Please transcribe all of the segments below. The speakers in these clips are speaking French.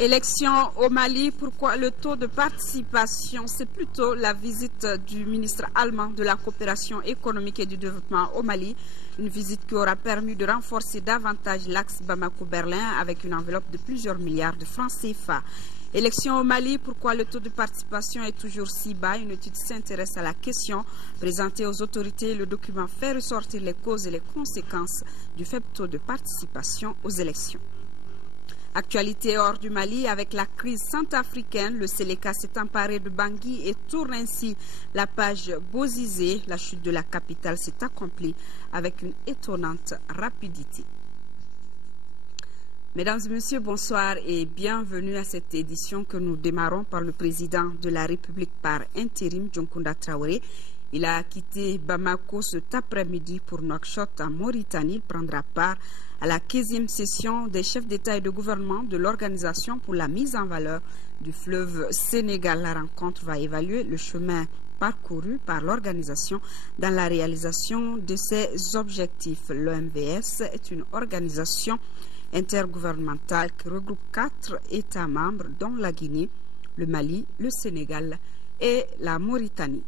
Élection au Mali, pourquoi le taux de participation? C'est plutôt la visite du ministre allemand de la coopération économique et du développement au Mali. Une visite qui aura permis de renforcer davantage l'axe Bamako-Berlin avec une enveloppe de plusieurs milliards de francs CFA. Élection au Mali, pourquoi le taux de participation est toujours si bas? Une étude s'intéresse à la question. Présentée aux autorités, le document fait ressortir les causes et les conséquences du faible taux de participation aux élections. Actualité hors du Mali, avec la crise centrafricaine, le Séléka s'est emparé de Bangui et tourne ainsi la page Bozizé. La chute de la capitale s'est accomplie avec une étonnante rapidité. Mesdames et messieurs, bonsoir et bienvenue à cette édition que nous démarrons par le président de la République par intérim, Dioncounda Traoré. Il a quitté Bamako cet après-midi pour Nouakchott en Mauritanie. Il prendra part à la 15e session des chefs d'État et de gouvernement de l'Organisation pour la mise en valeur du fleuve Sénégal. La rencontre va évaluer le chemin parcouru par l'organisation dans la réalisation de ses objectifs. L'OMVS est une organisation intergouvernementale qui regroupe 4 États membres, dont la Guinée, le Mali, le Sénégal et la Mauritanie.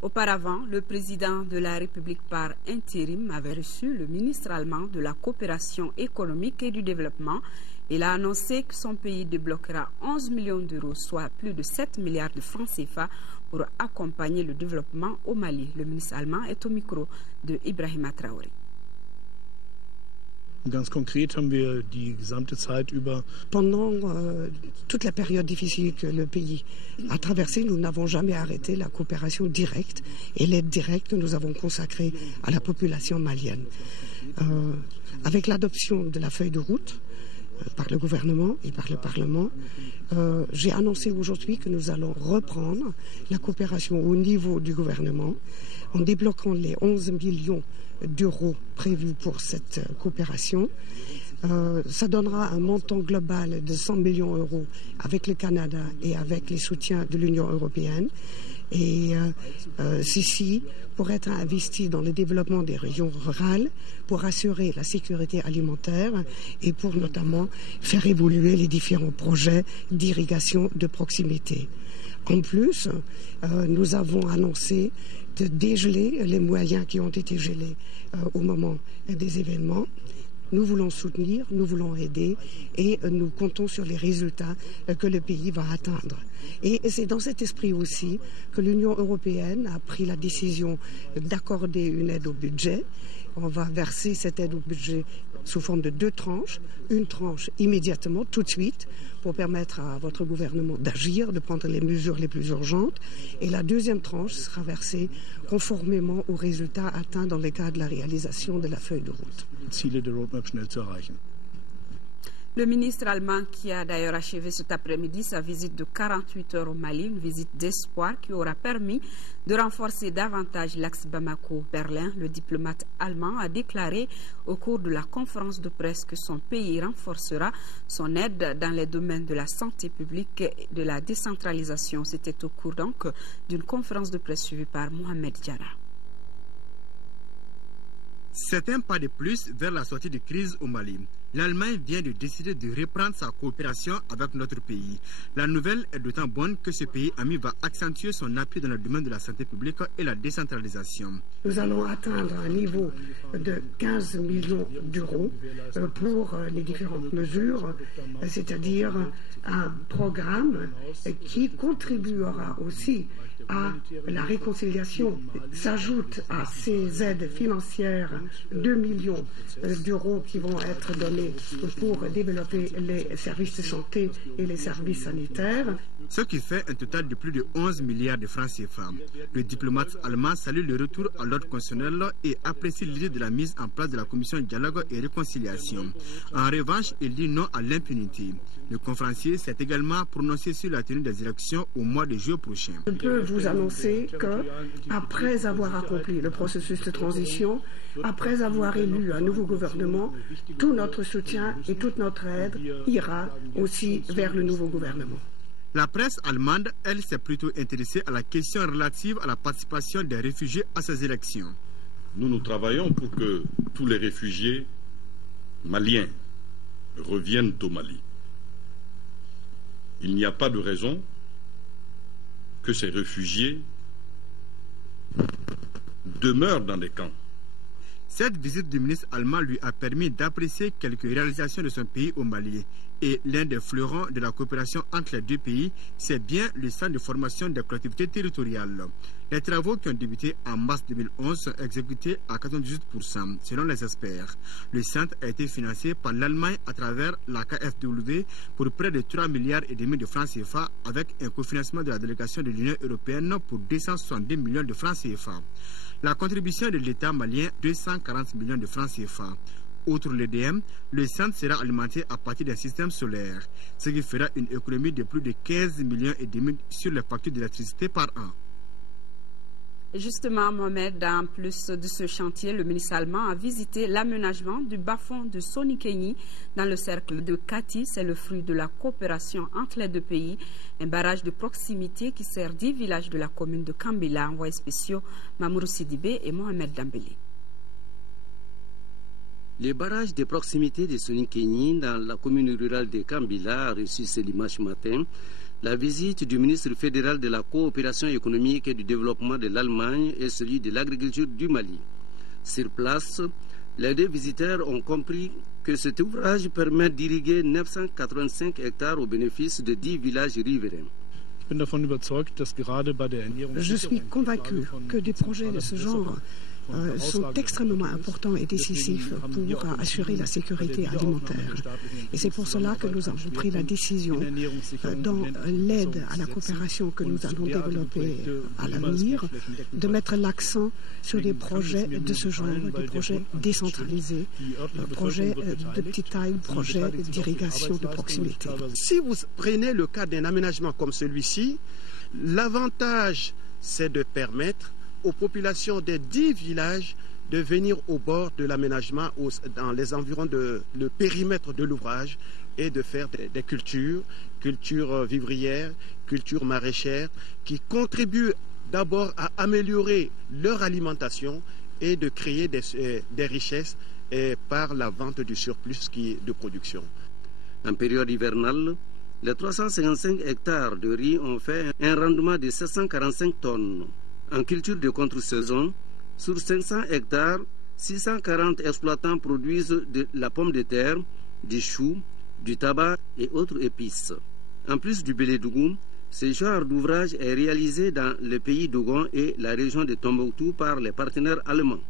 Auparavant, le président de la République par intérim avait reçu le ministre allemand de la coopération économique et du développement. Il a annoncé que son pays débloquera 11 millions d'euros, soit plus de 7 milliards de francs CFA, pour accompagner le développement au Mali. Le ministre allemand est au micro de Ibrahima Traoré. Ganz konkret haben wir die gesamte Zeit über. Pendant toute la période difficile que le pays a traversée, nous n'avons jamais arrêté la coopération directe et l'aide directe que nous avons consacrée à la population malienne. Avec l'adoption de la feuille de route par le gouvernement et par le Parlement, j'ai annoncé aujourd'hui que nous allons reprendre la coopération au niveau du gouvernement en débloquant les 11 millions d'euros prévus pour cette coopération. Ça donnera un montant global de 100 millions d'euros avec le Canada et avec les soutiens de l'Union européenne. Et ceci pour être investi dans le développement des régions rurales, pour assurer la sécurité alimentaire et pour notamment faire évoluer les différents projets d'irrigation de proximité. En plus, nous avons annoncé de dégeler les moyens qui ont été gelés au moment des événements. Nous voulons soutenir, nous voulons aider et nous comptons sur les résultats que le pays va atteindre. Et c'est dans cet esprit aussi que l'Union européenne a pris la décision d'accorder une aide au budget. On va verser cette aide au budget sous forme de 2 tranches. Une tranche immédiatement, tout de suite, pour permettre à votre gouvernement d'agir, de prendre les mesures les plus urgentes. Et la deuxième tranche sera versée conformément aux résultats atteints dans le cadre de la réalisation de la feuille de route. Ziele der Roadmap schnell zu erreichen. Le ministre allemand qui a d'ailleurs achevé cet après-midi sa visite de 48 heures au Mali, une visite d'espoir qui aura permis de renforcer davantage l'axe Bamako-Berlin. Le diplomate allemand a déclaré au cours de la conférence de presse que son pays renforcera son aide dans les domaines de la santé publique et de la décentralisation. C'était au cours donc d'une conférence de presse suivie par Mohamed Diarra. C'est un pas de plus vers la sortie de crise au Mali. L'Allemagne vient de décider de reprendre sa coopération avec notre pays. La nouvelle est d'autant bonne que ce pays ami va accentuer son appui dans le domaine de la santé publique et la décentralisation. Nous allons atteindre un niveau de 15 millions d'euros pour les différentes mesures, c'est-à-dire un programme qui contribuera aussi à la réconciliation. S'ajoute à ces aides financières 2 millions d'euros qui vont être donnés pour développer les services de santé et les services sanitaires. Ce qui fait un total de plus de 11 milliards de francs CFA. Le diplomate allemand salue le retour à l'ordre constitutionnel et apprécie l'idée de la mise en place de la commission dialogue et réconciliation. En revanche, il dit non à l'impunité. Le conférencier s'est également prononcé sur la tenue des élections au mois de juillet prochain. Je peux vous annoncer qu'après avoir accompli le processus de transition, après avoir élu un nouveau gouvernement, tout notre soutien et toute notre aide ira aussi vers le nouveau gouvernement. La presse allemande, elle, s'est plutôt intéressée à la question relative à la participation des réfugiés à ces élections. Nous travaillons pour que tous les réfugiés maliens reviennent au Mali. Il n'y a pas de raison que ces réfugiés demeurent dans des camps. Cette visite du ministre allemand lui a permis d'apprécier quelques réalisations de son pays au Mali. Et l'un des fleurons de la coopération entre les deux pays, c'est bien le centre de formation des collectivités territoriales. Les travaux qui ont débuté en mars 2011 sont exécutés à 98%, selon les experts. Le centre a été financé par l'Allemagne à travers la KfW pour près de 3,5 milliards de francs CFA, avec un cofinancement de la délégation de l'Union européenne pour 270 millions de francs CFA. La contribution de l'État malien, 240 millions de francs CFA. Outre l'EDM, le centre sera alimenté à partir d'un système solaire, ce qui fera une économie de plus de 15,5 millions sur les factures d'électricité par an. Justement, Mohamed, en plus de ce chantier, le ministre allemand a visité l'aménagement du bas-fond de Sonikeni dans le cercle de Kati. C'est le fruit de la coopération entre les deux pays. Un barrage de proximité qui sert 10 villages de la commune de Kambila. Envoyés spéciaux Mamourou Sidibé et Mohamed Dambélé. Le barrage de proximité de Sonikeni dans la commune rurale de Kambila a reçu ce dimanche matin la visite du ministre fédéral de la coopération économique et du développement de l'Allemagne et celui de l'agriculture du Mali. Sur place, les deux visiteurs ont compris que cet ouvrage permet d'irriguer 985 hectares au bénéfice de 10 villages riverains. Je suis convaincu que des projets de ce genre sont extrêmement importants et décisifs pour assurer la sécurité alimentaire. Et c'est pour cela que nous avons pris la décision, dans l'aide à la coopération que nous allons développer à l'avenir, de mettre l'accent sur des projets de ce genre, des projets décentralisés, projets de petite taille, projets d'irrigation de proximité. Si vous prenez le cas d'un aménagement comme celui-ci, l'avantage, c'est de permettre aux populations des 10 villages de venir au bord de l'aménagement, dans les environs le périmètre de l'ouvrage, et de faire des cultures vivrières, cultures maraîchères, qui contribuent d'abord à améliorer leur alimentation et de créer des richesses par la vente du surplus de production. En période hivernale, les 355 hectares de riz ont fait un rendement de 745 tonnes. En culture de contre-saison, sur 500 hectares, 640 exploitants produisent de la pomme de terre, du chou, du tabac et autres épices. En plus du Bélédougou, ce genre d'ouvrage est réalisé dans le pays d'Ogon et la région de Tombouctou par les partenaires allemands.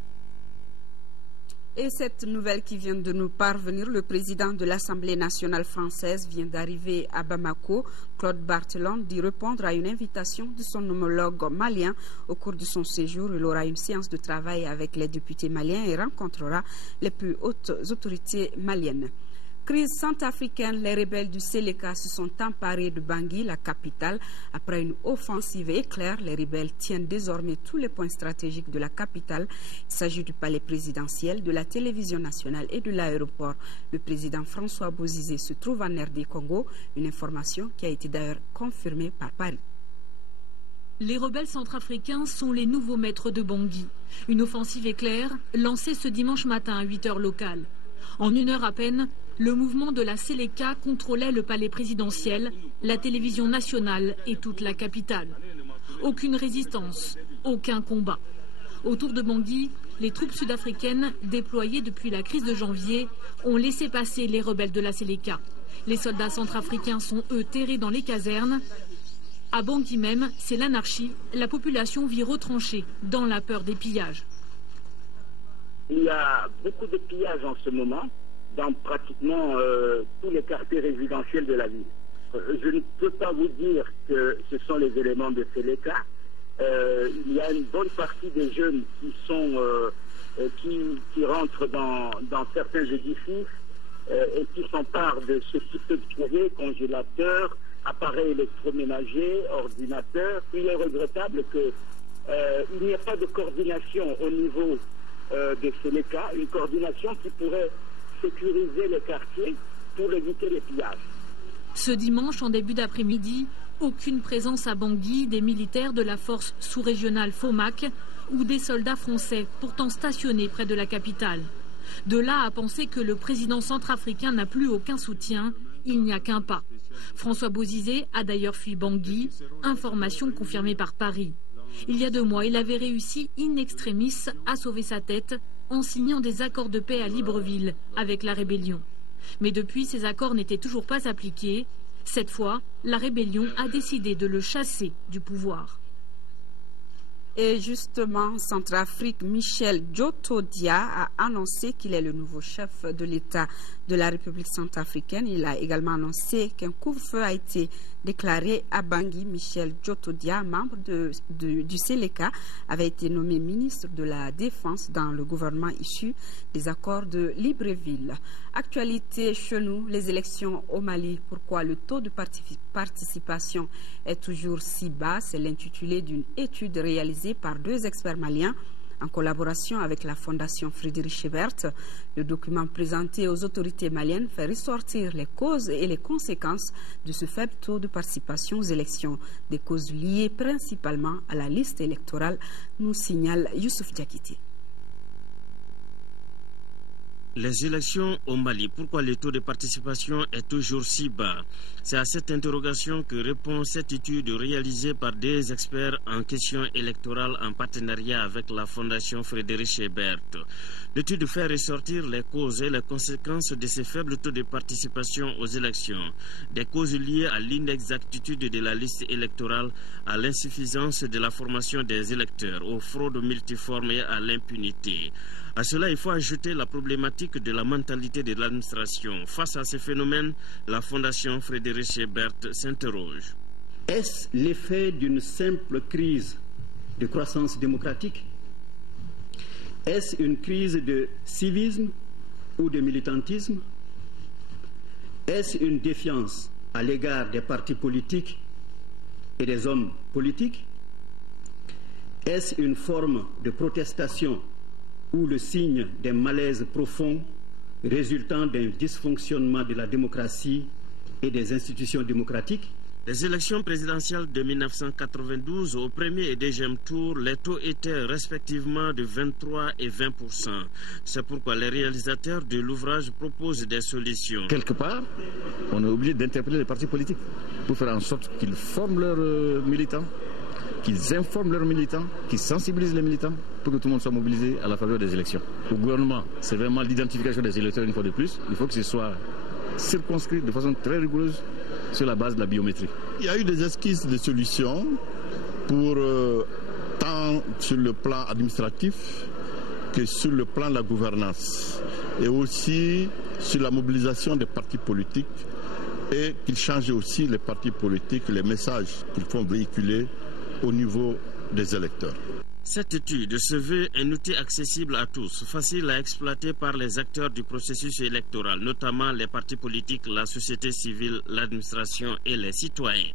Et cette nouvelle qui vient de nous parvenir, le président de l'Assemblée nationale française vient d'arriver à Bamako. Claude Barthelon dit répondre à une invitation de son homologue malien. Au cours de son séjour, il aura une séance de travail avec les députés maliens et rencontrera les plus hautes autorités maliennes. Crise centrafricaine, les rebelles du Seleka se sont emparés de Bangui, la capitale. Après une offensive éclair, les rebelles tiennent désormais tous les points stratégiques de la capitale. Il s'agit du palais présidentiel, de la télévision nationale et de l'aéroport. Le président François Bozizé se trouve en RD Congo, une information qui a été d'ailleurs confirmée par Paris. Les rebelles centrafricains sont les nouveaux maîtres de Bangui. Une offensive éclair lancée ce dimanche matin à 8h locales. En une heure à peine, le mouvement de la Seleka contrôlait le palais présidentiel, la télévision nationale et toute la capitale. Aucune résistance, aucun combat. Autour de Bangui, les troupes sud-africaines, déployées depuis la crise de janvier, ont laissé passer les rebelles de la Seleka. Les soldats centrafricains sont eux terrés dans les casernes. À Bangui même, c'est l'anarchie. La population vit retranchée dans la peur des pillages. Il y a beaucoup de pillages en ce moment dans pratiquement tous les quartiers résidentiels de la ville. Je ne peux pas vous dire que ce sont les éléments de Seleka. Il y a une bonne partie des jeunes qui rentrent dans certains édifices et qui s'emparent de ce type de projets, congélateurs, appareils électroménagers, ordinateurs. Il est regrettable qu'il n'y ait pas de coordination au niveau de Seleka, une coordination qui pourrait sécuriser les quartiers pour éviter les pillages. Ce dimanche, en début d'après-midi, aucune présence à Bangui des militaires de la force sous-régionale FOMAC ou des soldats français pourtant stationnés près de la capitale. De là à penser que le président centrafricain n'a plus aucun soutien, il n'y a qu'un pas. François Bozizé a d'ailleurs fui Bangui, information confirmée par Paris. Il y a 2 mois, il avait réussi in extremis à sauver sa tête en signant des accords de paix à Libreville avec la rébellion. Mais depuis, ces accords n'étaient toujours pas appliqués. Cette fois, la rébellion a décidé de le chasser du pouvoir. Et justement, Centrafrique, Michel Djotodia a annoncé qu'il est le nouveau chef de l'État de la République centrafricaine. Il a également annoncé qu'un couvre-feu a été déclaré à Bangui. Michel Djotodia, membre du Séléka, avait été nommé ministre de la Défense dans le gouvernement issu des accords de Libreville. Actualité chez nous, les élections au Mali. Pourquoi le taux de participation est toujours si bas? C'est l'intitulé d'une étude réalisée par 2 experts maliens en collaboration avec la Fondation Friedrich Ebert. Le document présenté aux autorités maliennes fait ressortir les causes et les conséquences de ce faible taux de participation aux élections, des causes liées principalement à la liste électorale, nous signale Youssouf Diakité. Les élections au Mali, pourquoi le taux de participation est toujours si bas? C'est à cette interrogation que répond cette étude réalisée par des experts en questions électorales en partenariat avec la Fondation Friedrich Ebert. L'étude fait ressortir les causes et les conséquences de ces faibles taux de participation aux élections. Des causes liées à l'inexactitude de la liste électorale, à l'insuffisance de la formation des électeurs, aux fraudes multiformes et à l'impunité. À cela, il faut ajouter la problématique de la mentalité de l'administration. Face à ces phénomènes, la Fondation Friedrich Ebert s'interroge. Est-ce l'effet d'une simple crise de croissance démocratique? Est-ce une crise de civisme ou de militantisme? Est-ce une défiance à l'égard des partis politiques et des hommes politiques? Est-ce une forme de protestation ou le signe d'un malaise profond résultant d'un dysfonctionnement de la démocratie et des institutions démocratiques? Les élections présidentielles de 1992, au premier et deuxième tour, les taux étaient respectivement de 23 et 20%. C'est pourquoi les réalisateurs de l'ouvrage proposent des solutions. Quelque part, on est obligé d'interpeller les partis politiques pour faire en sorte qu'ils forment leurs militants, qu'ils informent leurs militants, qu'ils sensibilisent les militants pour que tout le monde soit mobilisé à la faveur des élections. Au gouvernement, c'est vraiment l'identification des électeurs une fois de plus. Il faut que ce soit circonscrit de façon très rigoureuse sur la base de la biométrie. Il y a eu des esquisses de solutions pour tant sur le plan administratif que sur le plan de la gouvernance et aussi sur la mobilisation des partis politiques et qu'ils changent aussi les partis politiques, les messages qu'ils font véhiculer au niveau des électeurs. Cette étude se veut un outil accessible à tous, facile à exploiter par les acteurs du processus électoral, notamment les partis politiques, la société civile, l'administration et les citoyens.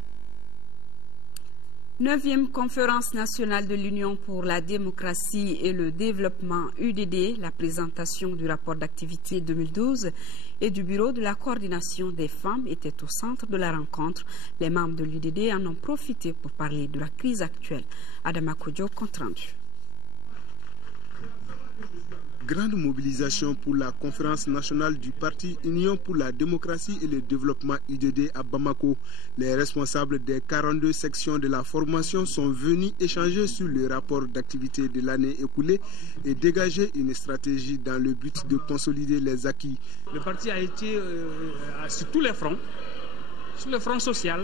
9e conférence nationale de l'Union pour la démocratie et le développement UDD, la présentation du rapport d'activité 2012 et du bureau de la coordination des femmes était au centre de la rencontre. Les membres de l'UDD en ont profité pour parler de la crise actuelle. Adama Kodjo, compte rendu. Grande mobilisation pour la conférence nationale du parti Union pour la démocratie et le développement UDD à Bamako. Les responsables des 42 sections de la formation sont venus échanger sur le rapport d'activité de l'année écoulée et dégager une stratégie dans le but de consolider les acquis. Le parti a été sur tous les fronts, sur le front social,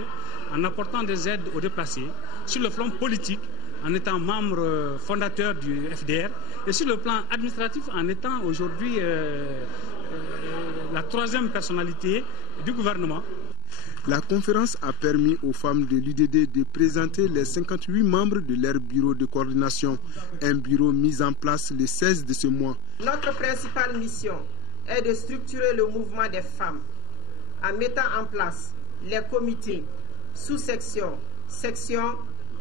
en apportant des aides aux déplacés, sur le front politique, en étant membre fondateur du FDR, et sur le plan administratif, en étant aujourd'hui la 3e personnalité du gouvernement. La conférence a permis aux femmes de l'UDD de présenter les 58 membres de leur bureau de coordination, un bureau mis en place le 16 de ce mois. Notre principale mission est de structurer le mouvement des femmes en mettant en place les comités, sous-sections, sections,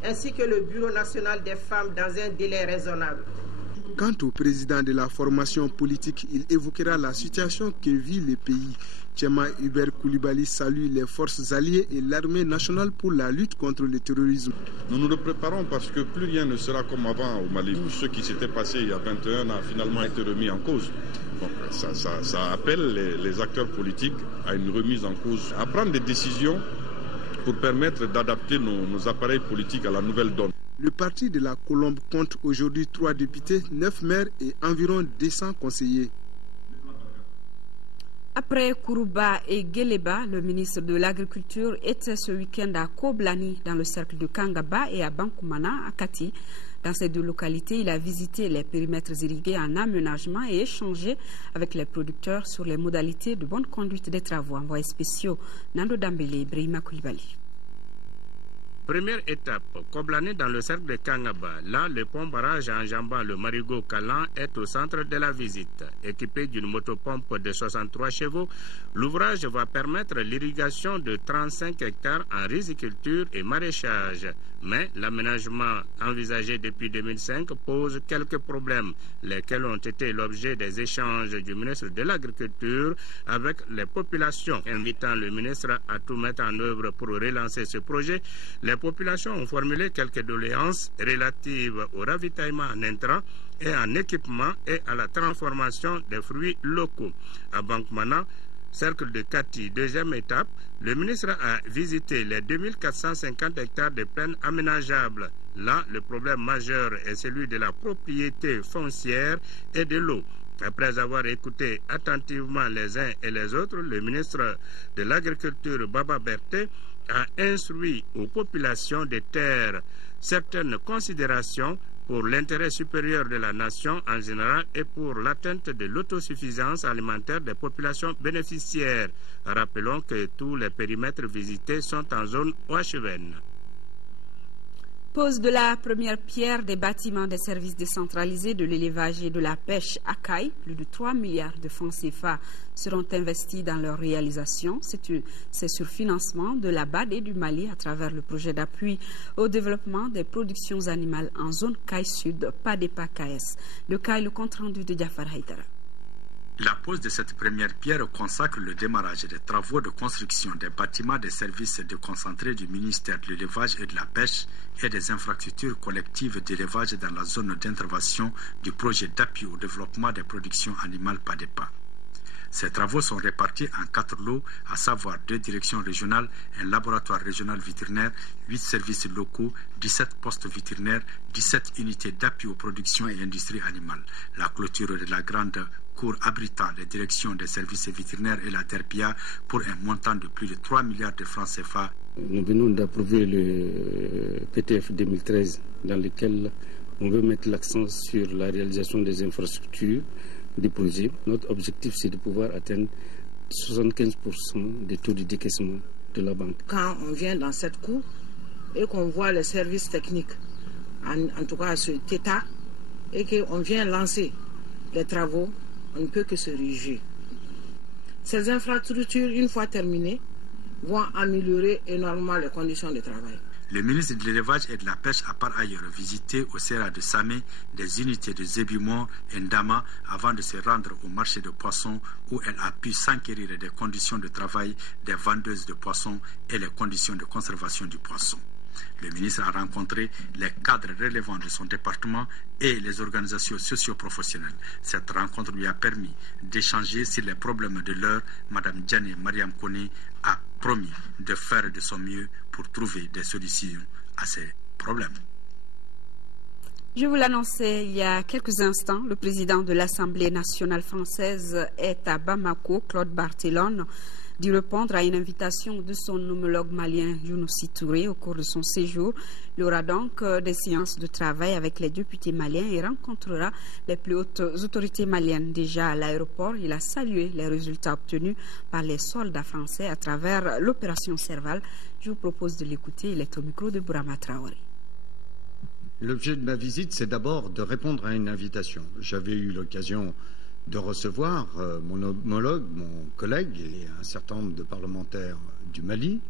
ainsi que le Bureau national des femmes dans un délai raisonnable. Quant au président de la formation politique, il évoquera la situation que vit le pays. Tchema Hubert Koulibaly salue les forces alliées et l'armée nationale pour la lutte contre le terrorisme. Nous nous le préparons parce que plus rien ne sera comme avant au Mali. Ce qui s'était passé il y a 21 ans a finalement été remis en cause. Donc ça appelle les acteurs politiques à une remise en cause, à prendre des décisions pour permettre d'adapter nos appareils politiques à la nouvelle donne. Le parti de la Colombe compte aujourd'hui 3 députés, 9 maires et environ 200 conseillers. Après Kourouba et Gueleba, le ministre de l'Agriculture était ce week-end à Koblani, dans le cercle de Kangaba, et à Bankoumana, à Kati. Dans ces 2 localités, il a visité les périmètres irrigués en aménagement et échangé avec les producteurs sur les modalités de bonne conduite des travaux. Envoyés spéciaux, Nando Dambélé et Brahima Koulibaly. Première étape, Koblani dans le cercle de Kangaba. Là, le pont-barrage enjambant le marigot Kalan est au centre de la visite. Équipé d'une motopompe de 63 chevaux, l'ouvrage va permettre l'irrigation de 35 hectares en riziculture et maraîchage. Mais l'aménagement envisagé depuis 2005 pose quelques problèmes, lesquels ont été l'objet des échanges du ministre de l'Agriculture avec les populations. Invitant le ministre à tout mettre en œuvre pour relancer ce projet, les populations ont formulé quelques doléances relatives au ravitaillement en intrants et en équipement et à la transformation des fruits locaux. À Bankmana, cercle de Kati, deuxième étape, le ministre a visité les 2450 hectares de plaines aménageables. Là, le problème majeur est celui de la propriété foncière et de l'eau. Après avoir écouté attentivement les uns et les autres, le ministre de l'Agriculture, Baba Berté, a instruit aux populations des terres certaines considérations pour l'intérêt supérieur de la nation en général et pour l'atteinte de l'autosuffisance alimentaire des populations bénéficiaires. Rappelons que tous les périmètres visités sont en zone OHVN. Pose de la première pierre des bâtiments des services décentralisés de l'élevage et de la pêche à Caille. Plus de 3 milliards de francs CFA seront investis dans leur réalisation. C'est sur financement de la BAD et du Mali à travers le projet d'appui au développement des productions animales en zone Caille Sud, PADEPA KS. De Caille, le compte-rendu de Jafar Haïdara. La pose de cette première pierre consacre le démarrage des travaux de construction des bâtiments des services déconcentrés du ministère de l'élevage et de la pêche et des infrastructures collectives d'élevage dans la zone d'intervention du projet d'appui au développement des productions animales PADEPA. Ces travaux sont répartis en 4 lots, à savoir 2 directions régionales, un laboratoire régional vétérinaire, 8 services locaux, 17 postes vétérinaires, 17 unités d'appui aux productions et industries animales. La clôture de la grande cour abritant les directions des services vétérinaires et la DERPIA pour un montant de plus de 3 milliards de francs CFA. Nous venons d'approuver le PTF 2013 dans lequel on veut mettre l'accent sur la réalisation des infrastructures des projets. Notre objectif, c'est de pouvoir atteindre 75% des taux de décaissement de la banque. Quand on vient dans cette cour et qu'on voit les services techniques, en tout cas à cet état, et qu'on vient lancer les travaux, on ne peut que se réjouir. Ces infrastructures, une fois terminées, vont améliorer énormément les conditions de travail. Le ministre de l'élevage et de la pêche a par ailleurs visité au Sera de Samé des unités de Zébumor et Ndama avant de se rendre au marché de poissons où elle a pu s'enquérir des conditions de travail des vendeuses de poissons et les conditions de conservation du poisson. Le ministre a rencontré les cadres relevant de son département et les organisations socio-professionnelles. Cette rencontre lui a permis d'échanger sur les problèmes de l'heure. Madame Diane Mariam Kone a promis de faire de son mieux pour trouver des solutions à ces problèmes. Je vous l'annonçais il y a quelques instants, le président de l'Assemblée nationale française est à Bamako, Claude Barthelone, d'y répondre à une invitation de son homologue malien Younousi Touré au cours de son séjour. Il aura donc des séances de travail avec les députés maliens et rencontrera les plus hautes autorités maliennes. Déjà à l'aéroport, il a salué les résultats obtenus par les soldats français à travers l'opération Serval. Je vous propose de l'écouter. Il est au micro de Bourama Traoré. L'objet de ma visite, c'est d'abord de répondre à une invitation. J'avais eu l'occasion de recevoir mon homologue, mon collègue et un certain nombre de parlementaires du Mali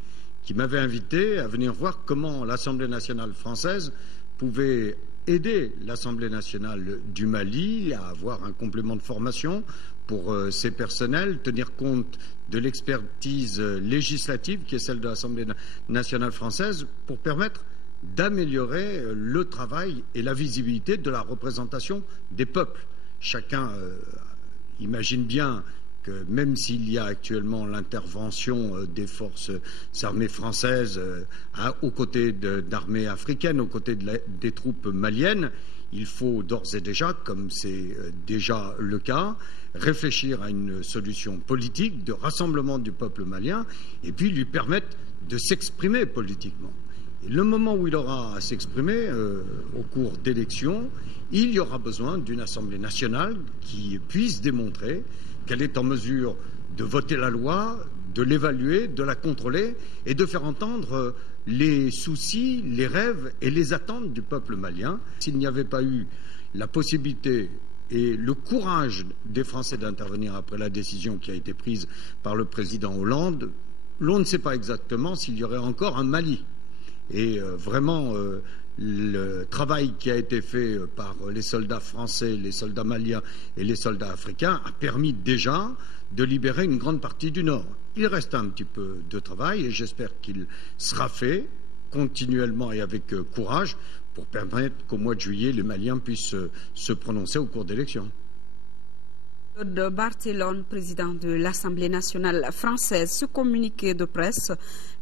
qui m'avaient invité à venir voir comment l'Assemblée nationale française pouvait aider l'Assemblée nationale du Mali à avoir un complément de formation pour ses personnels, tenir compte de l'expertise législative qui est celle de l'Assemblée nationale française pour permettre d'améliorer le travail et la visibilité de la représentation des peuples. Chacun imagine bien que même s'il y a actuellement l'intervention des forces armées françaises aux côtés d'armées africaines, aux côtés des troupes maliennes, il faut d'ores et déjà, comme c'est déjà le cas, réfléchir à une solution politique de rassemblement du peuple malien et puis lui permettre de s'exprimer politiquement. Et le moment où il aura à s'exprimer au cours d'élections, il y aura besoin d'une Assemblée nationale qui puisse démontrer qu'elle est en mesure de voter la loi, de l'évaluer, de la contrôler et de faire entendre les soucis, les rêves et les attentes du peuple malien. S'il n'y avait pas eu la possibilité et le courage des Français d'intervenir après la décision qui a été prise par le président Hollande, l'on ne sait pas exactement s'il y aurait encore un Mali. Et vraiment, le travail qui a été fait par les soldats français, les soldats maliens et les soldats africains a permis déjà de libérer une grande partie du Nord. Il reste un petit peu de travail et j'espère qu'il sera fait continuellement et avec courage pour permettre qu'au mois de juillet, les Maliens puissent se prononcer au cours d'élections. De Barthelone, président de l'Assemblée nationale française, ce communiqué de presse,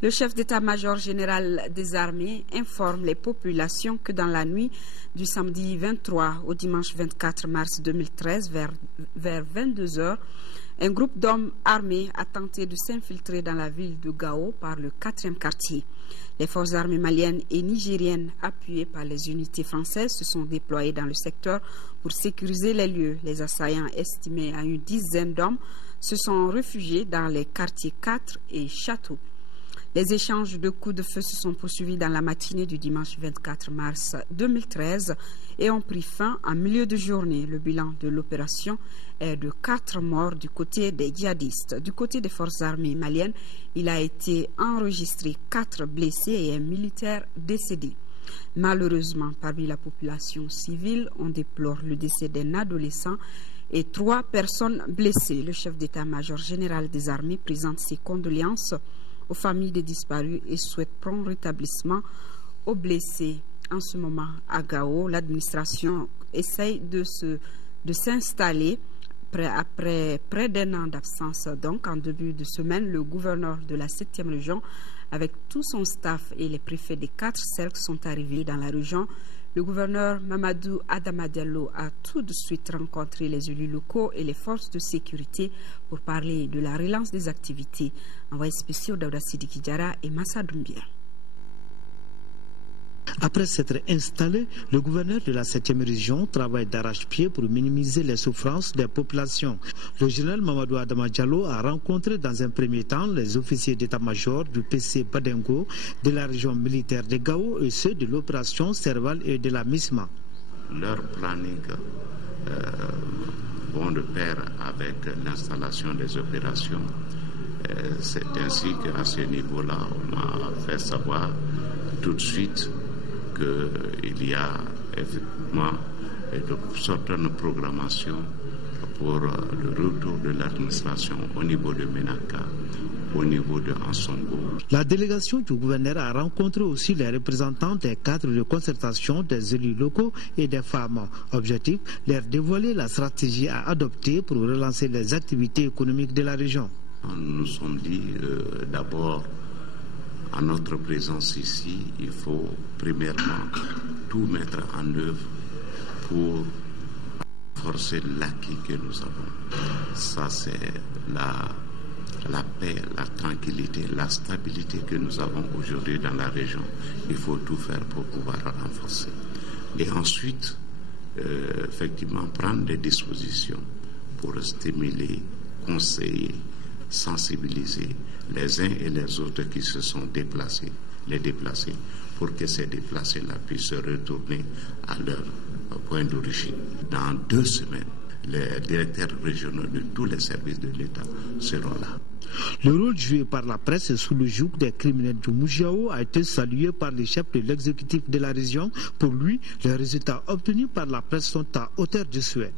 le chef d'état-major général des armées informe les populations que dans la nuit du samedi 23 au dimanche 24 mars 2013, vers 22 h, un groupe d'hommes armés a tenté de s'infiltrer dans la ville de Gao par le 4e quartier. Les forces armées maliennes et nigériennes, appuyées par les unités françaises, se sont déployées dans le secteur pour sécuriser les lieux. Les assaillants, estimés à une dizaine d'hommes, se sont réfugiés dans les quartiers 4 et Château. Les échanges de coups de feu se sont poursuivis dans la matinée du dimanche 24 mars 2013 et ont pris fin en milieu de journée. Le bilan de l'opération est de 4 morts du côté des djihadistes. Du côté des forces armées maliennes, il a été enregistré 4 blessés et un militaire décédé. Malheureusement, parmi la population civile, on déplore le décès d'un adolescent et 3 personnes blessées. Le chef d'état-major général des armées présente ses condoléances aux familles des disparus et souhaite prompt rétablissement aux blessés. En ce moment, à Gao, l'administration essaye de s'installer après près d'un an d'absence. Donc, en début de semaine, le gouverneur de la 7e région, avec tout son staff et les préfets des 4 cercles sont arrivés dans la région. Le gouverneur Mamadou Adama Diallo a tout de suite rencontré les élus locaux et les forces de sécurité pour parler de la relance des activités. Envoyé spécial d'Aouda Sidiki Diarra et Massa Doumbia. Après s'être installé, le gouverneur de la 7e région travaille d'arrache-pied pour minimiser les souffrances des populations. Le général Mamadou Adama Diallo a rencontré dans un premier temps les officiers d'état-major du PC Badengo, de la région militaire de Gao et ceux de l'opération Serval et de la MISMA. Leur planning vont de pair avec l'installation des opérations. C'est ainsi qu'à ce niveau-là, on a fait savoir tout de suite qu'il y a effectivement une certaine programmation pour le retour de l'administration au niveau de Menaka, au niveau de Ansongo. La délégation du gouverneur a rencontré aussi les représentants des cadres de concertation des élus locaux et des femmes. Objectif, leur dévoiler la stratégie à adopter pour relancer les activités économiques de la région. Nous nous sommes dit d'abord, à notre présence ici, il faut premièrement tout mettre en œuvre pour renforcer l'acquis que nous avons. Ça, c'est la paix, la tranquillité, la stabilité que nous avons aujourd'hui dans la région. Il faut tout faire pour pouvoir la renforcer. Et ensuite, effectivement, prendre des dispositions pour stimuler, conseiller, sensibiliser les uns et les autres qui se sont déplacés, les déplacés, pour que ces déplacés-là puissent retourner à leur point d'origine. Dans 2 semaines, les directeurs régionaux de tous les services de l'État seront là. Le rôle joué par la presse sous le joug des criminels de Moujao a été salué par les chefs de l'exécutif de la région. Pour lui, les résultats obtenus par la presse sont à hauteur de souhait.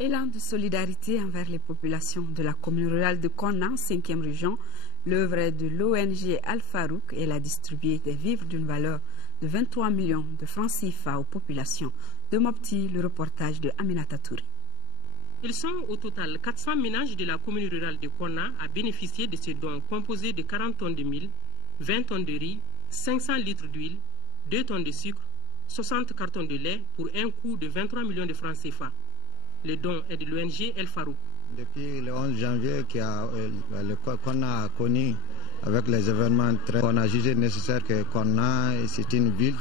Élan de solidarité envers les populations de la commune rurale de Konna, 5e région, l'œuvre de l'ONG Al-Farouk et a distribué des vivres d'une valeur de 23 millions de francs CFA aux populations. De Mopti, le reportage de Aminata Touré. Ils sont au total 400 ménages de la commune rurale de Konna à bénéficier de ces dons composés de 40 tonnes de mil, 20 tonnes de riz, 500 litres d'huile, 2 tonnes de sucre, 60 cartons de lait pour un coût de 23 millions de francs CFA. Le don est de l'ONG El Farouk. Depuis le 11 janvier, qu'on a connu avec les événements, on a jugé nécessaire que Konna, c'est une ville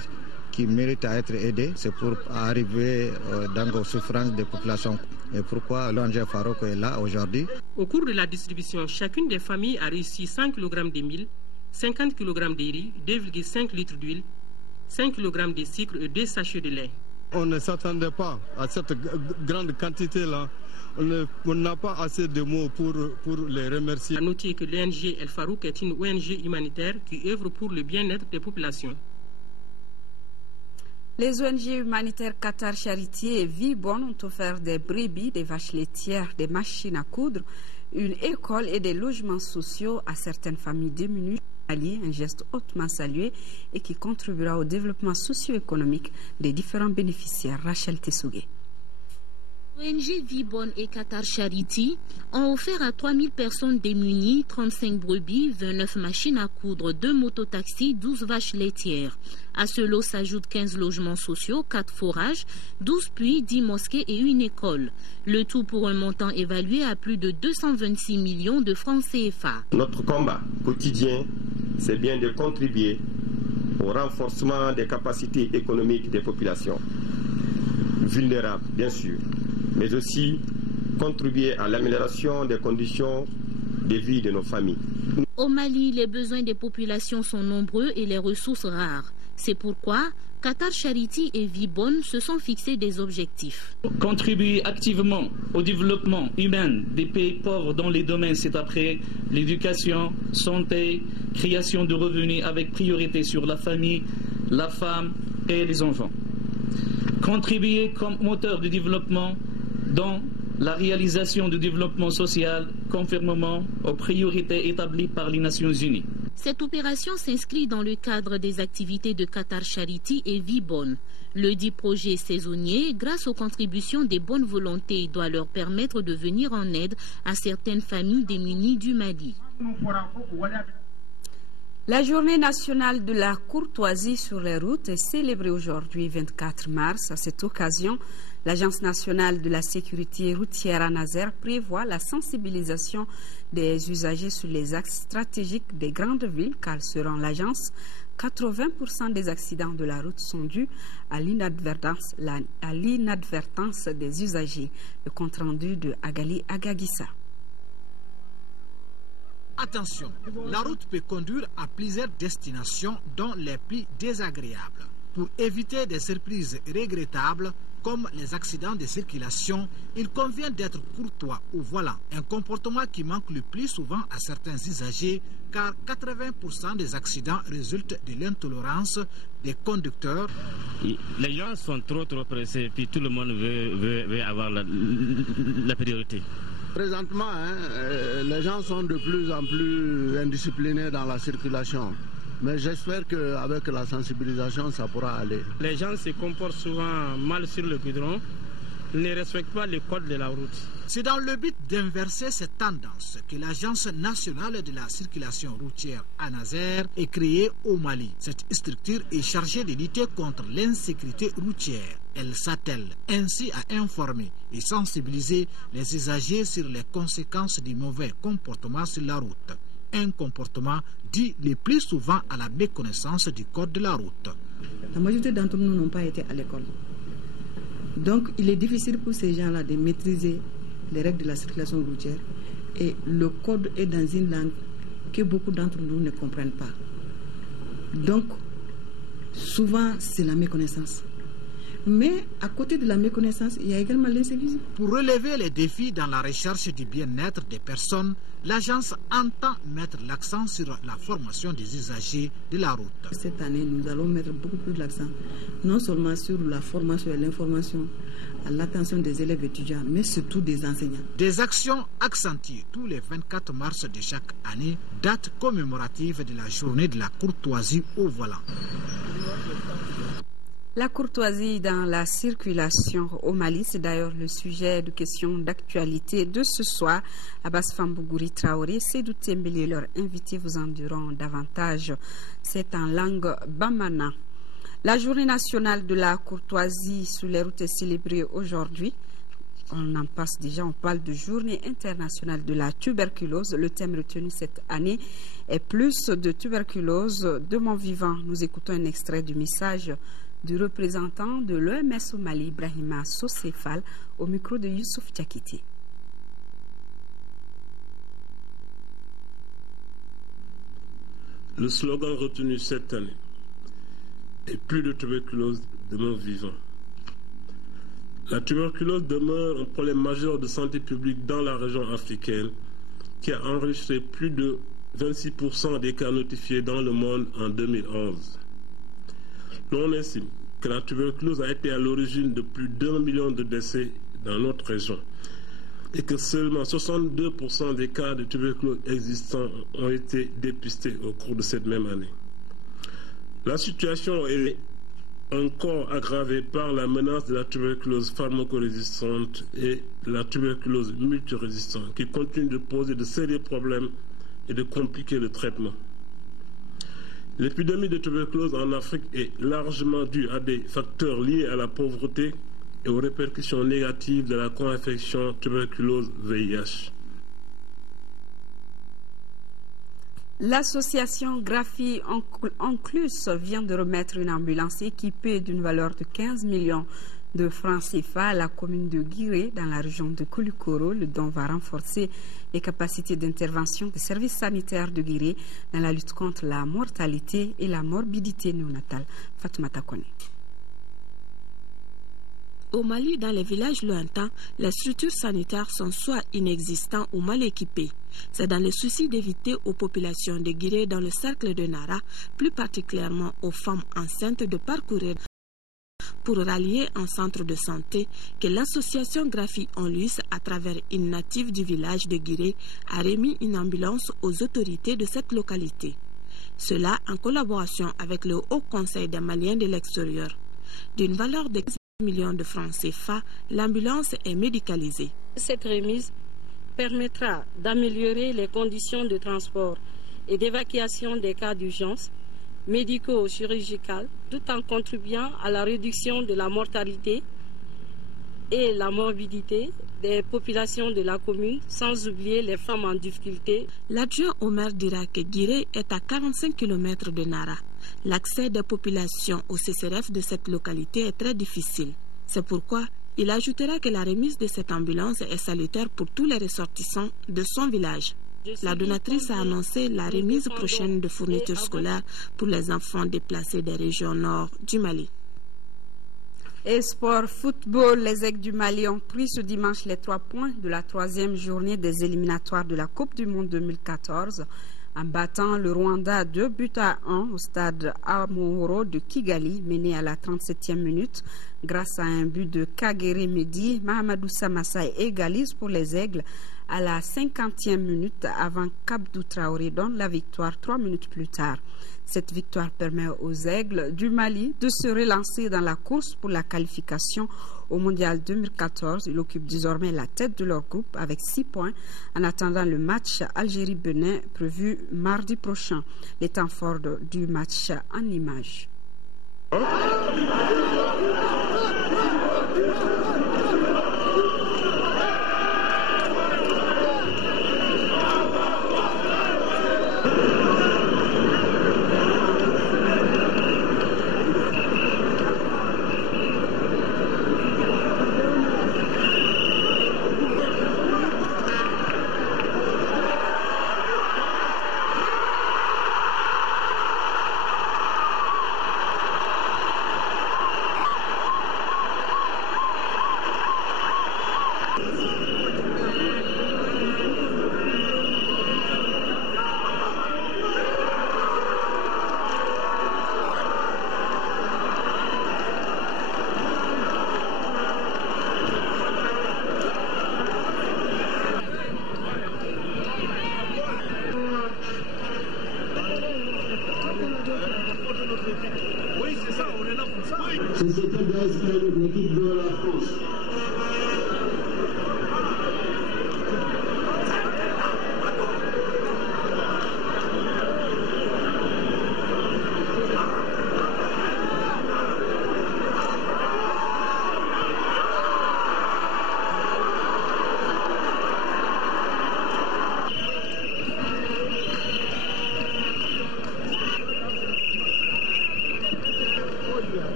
qui mérite à être aidée. C'est pour arriver dans les souffrances des populations. Et pourquoi l'ONG Farouk est là aujourd'hui? Au cours de la distribution, chacune des familles a reçu 100 kg de mil, 50 kg de riz, 2,5 litres d'huile, 5 kg de sucre et 2 sachets de lait. On ne s'attendait pas à cette grande quantité-là. On n'a pas assez de mots pour les remercier. À noter que l'ONG El Farouk est une ONG humanitaire qui œuvre pour le bien-être des populations. Les ONG humanitaires Qatar Charity et Vibon ont offert des brebis, des vaches laitières, des machines à coudre, une école et des logements sociaux à certaines familles démunies. Un geste hautement salué et qui contribuera au développement socio-économique des différents bénéficiaires. Rachel Tessougué. ONG Vibon et Qatar Charity ont offert à 3000 personnes démunies 35 brebis, 29 machines à coudre, 2 mototaxis, 12 vaches laitières. À ce lot s'ajoutent 15 logements sociaux, 4 forages, 12 puits, 10 mosquées et une école. Le tout pour un montant évalué à plus de 226 millions de francs CFA. Notre combat quotidien, c'est bien de contribuer au renforcement des capacités économiques des populations vulnérables, bien sûr, mais aussi contribuer à l'amélioration des conditions de vie de nos familles. Au Mali, les besoins des populations sont nombreux et les ressources rares. C'est pourquoi Qatar Charity et Vibon se sont fixés des objectifs. Contribuer activement au développement humain des pays pauvres dans les domaines ci-après l'éducation, santé, création de revenus avec priorité sur la famille, la femme et les enfants. Contribuer comme moteur de développement dans la réalisation du développement social conformément aux priorités établies par les Nations Unies. Cette opération s'inscrit dans le cadre des activités de Qatar Charity et Vibon. Le dit projet saisonnier, grâce aux contributions des bonnes volontés, doit leur permettre de venir en aide à certaines familles démunies du Mali. La journée nationale de la courtoisie sur les routes est célébrée aujourd'hui 24 mars. À cette occasion, l'Agence nationale de la sécurité routière ANASER prévoit la sensibilisation des usagers sur les axes stratégiques des grandes villes, car selon l'agence, 80% des accidents de la route sont dus à l'inadvertance des usagers. Le compte-rendu de Agali Agagissa. Attention, la route peut conduire à plusieurs destinations, dont les plus désagréables. Pour éviter des surprises regrettables, comme les accidents de circulation, il convient d'être courtois au volant, un comportement qui manque le plus souvent à certains usagers, car 80% des accidents résultent de l'intolérance des conducteurs. Les gens sont trop pressés, puis tout le monde veut avoir la priorité. Présentement, les gens sont de plus en plus indisciplinés dans la circulation. Mais j'espère qu'avec la sensibilisation, ça pourra aller. Les gens se comportent souvent mal sur le goudron, ne respectent pas les codes de la route. C'est dans le but d'inverser cette tendance que l'Agence nationale de la circulation routière ANASER est créée au Mali. Cette structure est chargée de lutter contre l'insécurité routière. Elle s'attelle ainsi à informer et sensibiliser les usagers sur les conséquences du mauvais comportement sur la route. Un comportement dû le plus souvent à la méconnaissance du code de la route. La majorité d'entre nous n'ont pas été à l'école. Donc il est difficile pour ces gens-là de maîtriser les règles de la circulation routière. Et le code est dans une langue que beaucoup d'entre nous ne comprennent pas. Donc souvent c'est la méconnaissance. Mais à côté de la méconnaissance, il y a également l'insécurité. Pour relever les défis dans la recherche du bien-être des personnes, l'agence entend mettre l'accent sur la formation des usagers de la route. Cette année, nous allons mettre beaucoup plus l'accent, non seulement sur la formation et l'information, à l'attention des élèves étudiants, mais surtout des enseignants. Des actions accentuées tous les 24 mars de chaque année, date commémorative de la journée de la courtoisie au volant. La courtoisie dans la circulation au Mali, c'est d'ailleurs le sujet de questions d'actualité de ce soir. Abbas Fambouguri Traoré, Sédou Tembele, leur invité, vous en diront davantage. C'est en langue bamana. La journée nationale de la courtoisie sur les routes est célébrée aujourd'hui. On en passe déjà, on parle de journée internationale de la tuberculose. Le thème retenu cette année est plus de tuberculose de mon vivant. Nous écoutons un extrait du message du représentant de l'OMS au Mali, Ibrahima Sosefal, au micro de Youssouf Tchakiti. Le slogan retenu cette année est plus de tuberculose de mon vivant. La tuberculose demeure un problème majeur de santé publique dans la région africaine qui a enregistré plus de 26% des cas notifiés dans le monde en 2011. On estime que la tuberculose a été à l'origine de plus d'1 million de décès dans notre région et que seulement 62% des cas de tuberculose existants ont été dépistés au cours de cette même année. La situation est encore aggravée par la menace de la tuberculose pharmacorésistante et la tuberculose multirésistante qui continue de poser de sérieux problèmes et de compliquer le traitement. L'épidémie de tuberculose en Afrique est largement due à des facteurs liés à la pauvreté et aux répercussions négatives de la co-infection tuberculose-VIH. L'association Graphie Enclus vient de remettre une ambulance équipée d'une valeur de 15 millions de francs CFA à la commune de Guiré dans la région de Koulikoro. Le don va renforcer les capacités d'intervention des services sanitaires de Guiré dans la lutte contre la mortalité et la morbidité néonatale. Fatoumata Kone. Au Mali, dans les villages lointains, les structures sanitaires sont soit inexistantes ou mal équipées. C'est dans le souci d'éviter aux populations de Guiré dans le cercle de Nara, plus particulièrement aux femmes enceintes, de parcourir pour rallier un centre de santé que l'association Graphie Enclus, à travers une native du village de Guiré, a remis une ambulance aux autorités de cette localité. Cela en collaboration avec le Haut Conseil des Maliens de l'extérieur. D'une valeur de 15 millions de francs CFA, l'ambulance est médicalisée. Cette remise permettra d'améliorer les conditions de transport et d'évacuation des cas d'urgence médico-chirurgicales, tout en contribuant à la réduction de la mortalité et la morbidité des populations de la commune, sans oublier les femmes en difficulté. L'adjoint au maire dira que Guiré est à 45 km de Nara. L'accès des populations au CCRF de cette localité est très difficile. C'est pourquoi il ajoutera que la remise de cette ambulance est salutaire pour tous les ressortissants de son village. La donatrice a annoncé la remise prochaine de fournitures scolaires pour les enfants déplacés des régions nord du Mali. Et sport football, les Aigles du Mali ont pris ce dimanche les 3 points de la 3e journée des éliminatoires de la Coupe du Monde 2014 en battant le Rwanda 2-1 au stade Amahoro de Kigali, mené à la 37e minute. Grâce à un but de Kagere Medi, Mahamadou Samassa égalise pour les Aigles à la 50e minute avant qu'Abdou Traoré donne la victoire 3 minutes plus tard. Cette victoire permet aux Aigles du Mali de se relancer dans la course pour la qualification au Mondial 2014. Il occupe désormais la tête de leur groupe avec 6 points en attendant le match Algérie-Bénin prévu mardi prochain. Les temps forts du match en images.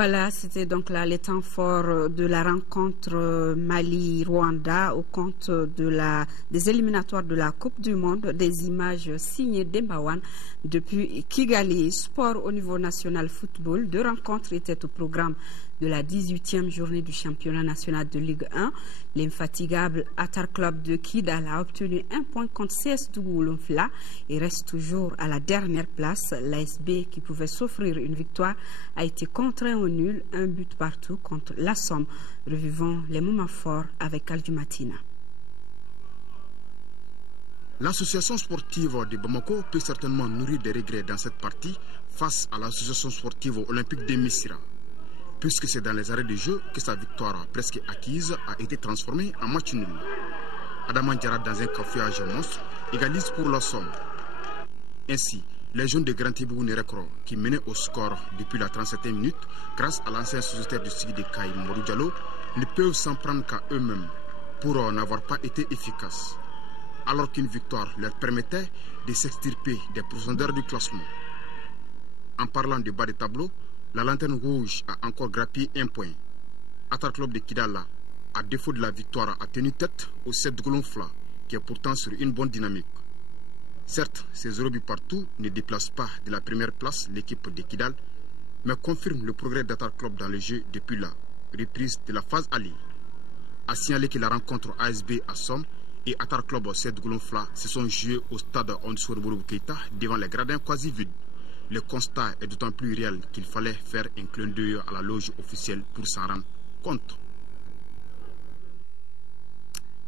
Voilà, c'était donc là les temps forts de la rencontre Mali-Rwanda au compte des éliminatoires de la Coupe du Monde, des images signées d'Embawan depuis Kigali. Sport au niveau national football, 2 rencontres étaient au programme de la 18e journée du championnat national de Ligue 1. L'infatigable Atar Club de Kidal a obtenu 1 point contre CS Dougoulonfla et reste toujours à la dernière place. L'ASB, qui pouvait s'offrir une victoire, a été contraint au nul, 1 but partout contre la Somme. Revivons les moments forts avec Aljumatina. L'association sportive de Bamako peut certainement nourrir des regrets dans cette partie face à l'association sportive olympique de Missira, puisque c'est dans les arrêts de jeu que sa victoire presque acquise a été transformée en match nul. Adama Diarra, dans un cafouillage monstre, égalise pour la Somme. Ainsi, les jeunes de Grand Tébou Nerekro, qui menaient au score depuis la 37e minute, grâce à l'ancien sociétaire du Sigi de Kaï, Morou Diallo, ne peuvent s'en prendre qu'à eux-mêmes pour n'avoir pas été efficaces, alors qu'une victoire leur permettait de s'extirper des profondeurs du classement. En parlant du bas de tableau, la lanterne rouge a encore grappillé 1 point. Atar Club de Kidala, à défaut de la victoire, a tenu tête au 7 Goulonfla, qui est pourtant sur une bonne dynamique. Certes, ces 0 buts partout ne déplacent pas de la première place l'équipe de Kidal, mais confirment le progrès d'Atar Club dans le jeu depuis la reprise de la phase Ali. A signaler que la rencontre ASB à Somme et Atar Club au 7 Goulonfla se sont joués au stade Onsour Bourou Keita devant les gradins quasi vides. Le constat est d'autant plus réel qu'il fallait faire un clin d'œil à la loge officielle pour s'en rendre compte.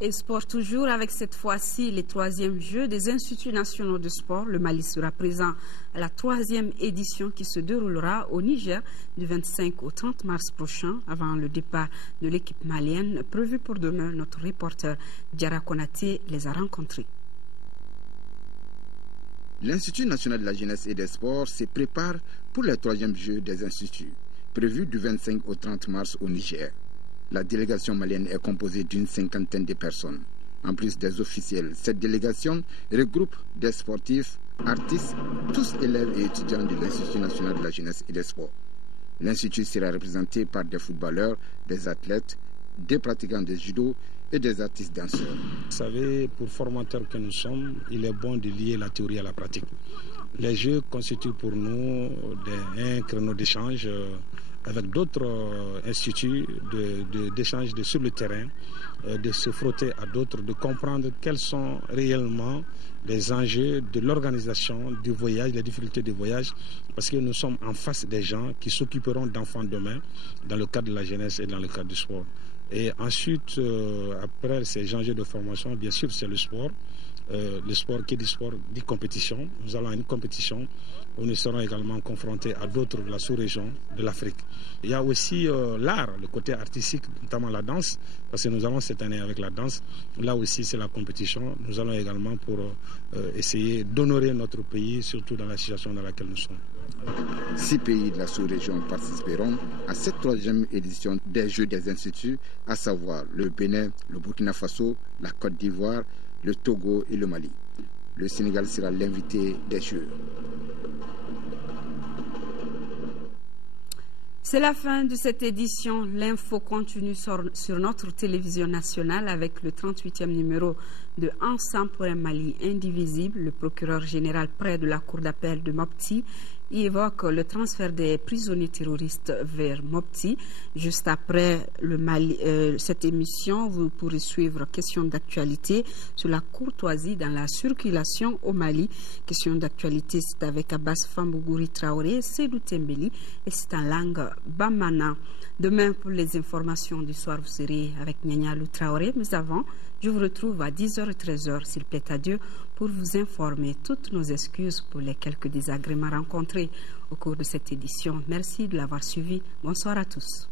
Et sport toujours avec cette fois-ci les 3e Jeux des Instituts nationaux de sport. Le Mali sera présent à la 3e édition qui se déroulera au Niger du 25 au 30 mars prochain avant le départ de l'équipe malienne prévue pour demain. Notre reporter Diarra Konaté les a rencontrés. L'Institut national de la jeunesse et des sports se prépare pour les 3e Jeux des instituts, prévus du 25 au 30 mars au Niger. La délégation malienne est composée d'une 50aine de personnes. En plus des officiels, cette délégation regroupe des sportifs, artistes, tous élèves et étudiants de l'Institut national de la jeunesse et des sports. L'Institut sera représenté par des footballeurs, des athlètes, des pratiquants de judo et des artistes danseurs. Vous savez, pour formateurs que nous sommes, il est bon de lier la théorie à la pratique. Les Jeux constituent pour nous un créneau d'échange avec d'autres instituts, d'échange sur le terrain, de se frotter à d'autres, de comprendre quels sont réellement les enjeux de l'organisation du voyage, les difficultés du voyage, parce que nous sommes en face des gens qui s'occuperont d'enfants demain dans le cadre de la jeunesse et dans le cadre du sport. Et ensuite, après ces enjeux de formation, bien sûr, c'est le sport. Le sport, qui dit sport, dit compétition. Nous allons à une compétition où nous serons également confrontés à d'autres de la sous-région de l'Afrique. Il y a aussi l'art, le côté artistique, notamment la danse, parce que nous allons cette année avec la danse. Là aussi, c'est la compétition. Nous allons également pour essayer d'honorer notre pays, surtout dans la situation dans laquelle nous sommes. 6 pays de la sous-région participeront à cette 3e édition des Jeux des Instituts, à savoir le Bénin, le Burkina Faso, la Côte d'Ivoire, le Togo et le Mali. Le Sénégal sera l'invité des Jeux. C'est la fin de cette édition. L'info continue sur notre télévision nationale avec le 38e numéro de Ensemble pour un Mali indivisible. Le procureur général près de la cour d'appel de Mopti y évoque le transfert des prisonniers terroristes vers Mopti. Juste après cette émission, vous pourrez suivre question d'actualité sur la courtoisie dans la circulation au Mali. Question d'actualité, c'est avec Abbas Fambouguri Traoré, Sédou Tembeli et c'est en langue bamana. Demain, pour les informations du soir, vous serez avec Nianyalou Traoré. Mais avant, je vous retrouve à 10h et 13h, s'il plaît à Dieu, pour vous informer. Toutes nos excuses pour les quelques désagréments rencontrés au cours de cette édition. Merci de l'avoir suivi. Bonsoir à tous.